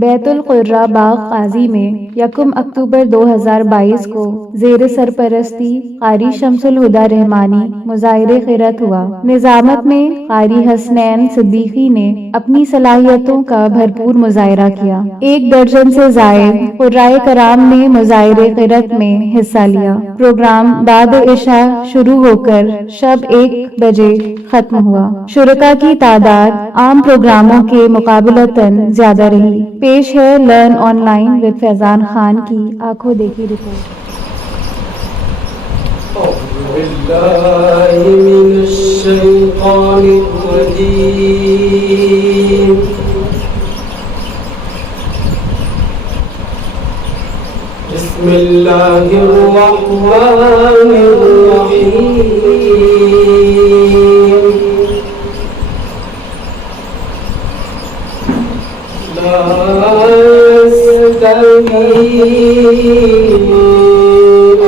बैतुल कुर्रा बाग काजी में 1 अक्टूबर 2022 को ज़ेर सरपरस्ती कारी शमसुल हुदा रहमानी मुज़ाहिरे क़िरत हुआ। निज़ामत में कारी हसनैन सिद्दीकी ने अपनी सलाहियतों का भरपूर मुज़ाहिरा किया। 1 दर्जन से ज़ायद क़ुर्राए कराम ने मुज़ाहिरे क़िरत में हिस्सा लिया। प्रोग्राम बाद इशा शुरू होकर शब 1 बजे खत्म हुआ। शुरका की तादाद आम प्रोग्रामों के मुकाबलतन ज्यादा रही। पेश है लर्न ऑनलाइन विद फैजान खान की आंखों देखी रिपोर्ट।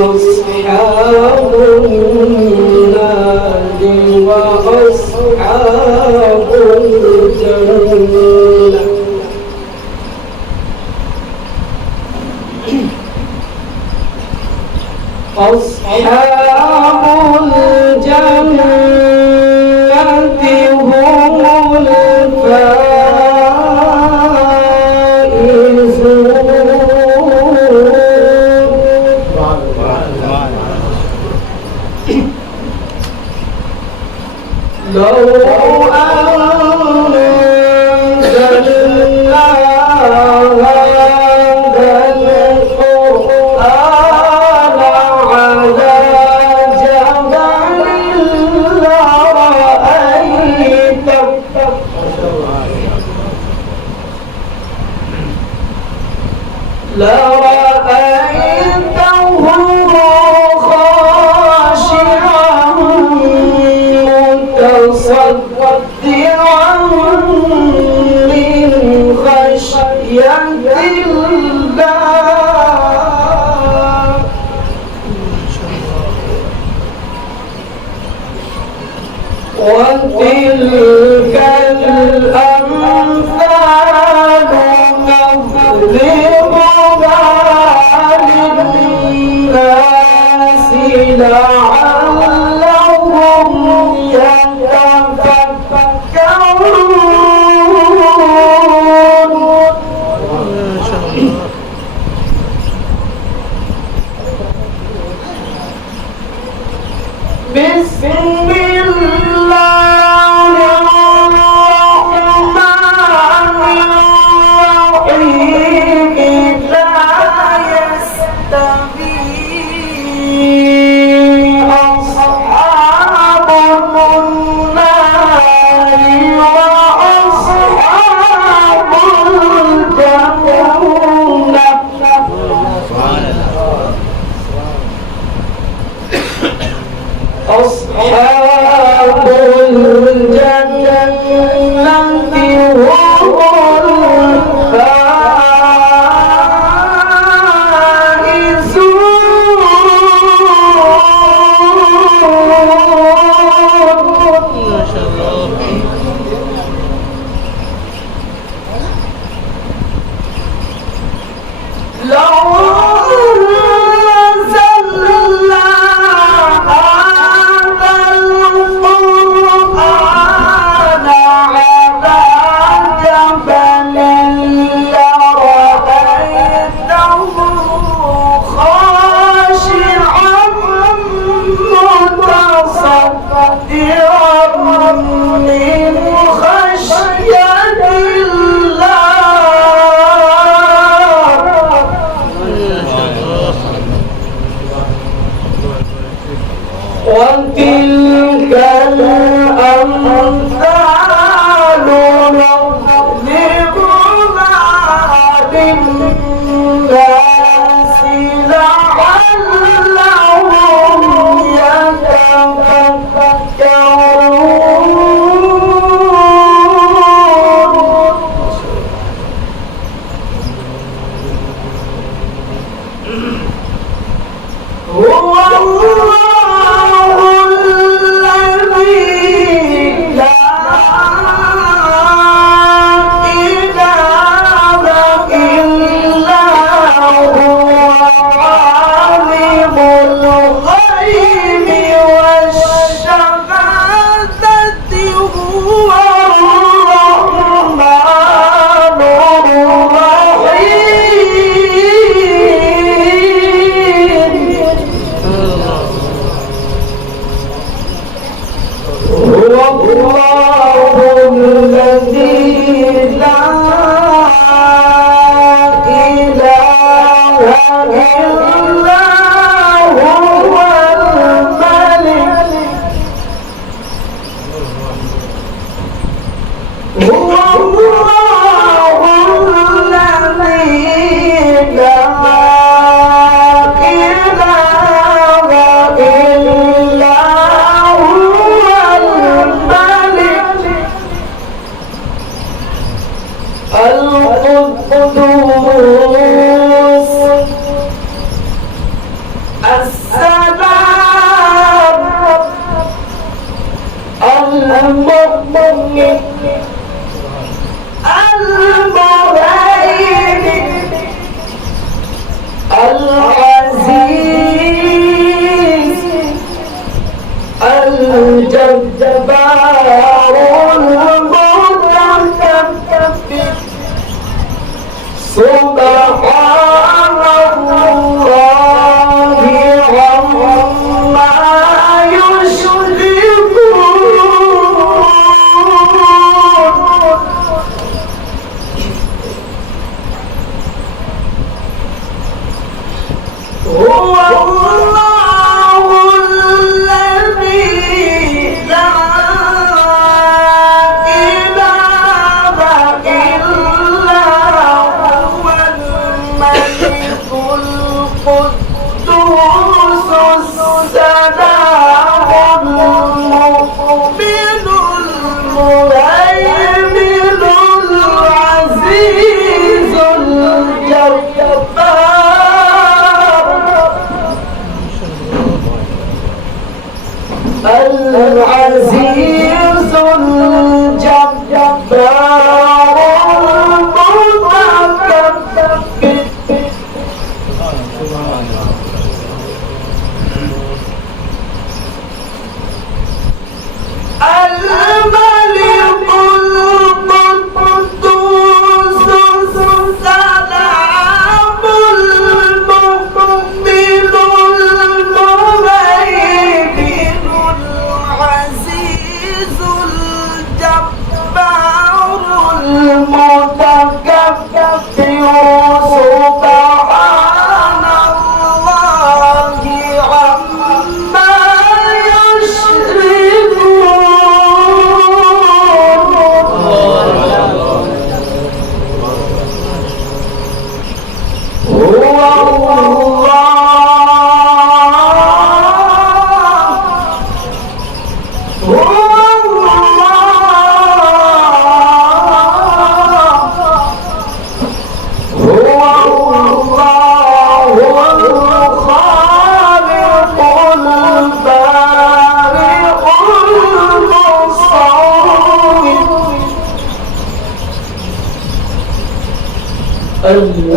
أصحاب النار وأصحاب الجنة أصحاب الجنة هم لو أنزلنا هذا القرآن على جبل لرأيته خاشعا متصدعا من خشية الله وتلك الأمثال نضربها للناس لعلهم بسم الله الرحمن الرحيم لا يستوي أصحاب النار وأصحاب الجنة أصحاب الجنة سبحان الله عما يشركون هو الله الذي لا إله إلا هو الملك القدوس السلام المؤمن المهيمن العزيز الجبار العزيز الجبار المتكبر الملك القدوس السلام المؤمن المهيمن العزيز الجبار المتكبر سبحان الله عما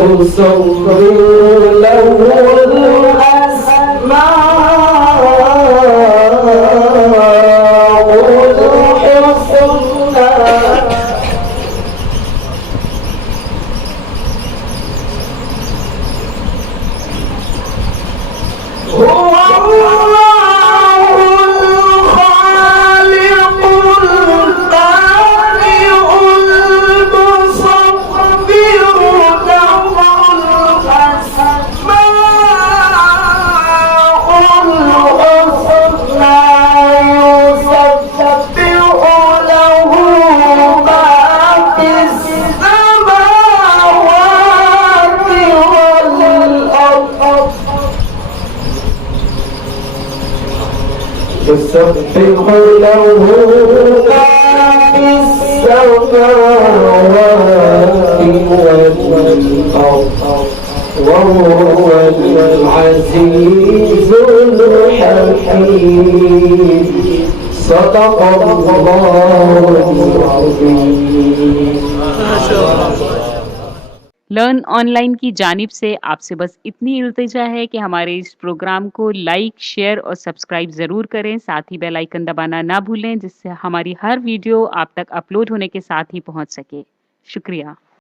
المصور له الأسماء الحسنى هو الله الخالق البارئ المصور له يسبح له ما في السماوات والأرض وهو العزيز الحكيم صدق الله العظيم. लर्न ऑनलाइन की जानिब से आपसे बस इतनी इल्तिजा है कि हमारे इस प्रोग्राम को लाइक, शेयर और सब्सक्राइब ज़रूर करें। साथ ही बेल आइकन दबाना ना भूलें, जिससे हमारी हर वीडियो आप तक अपलोड होने के साथ ही पहुंच सके। शुक्रिया।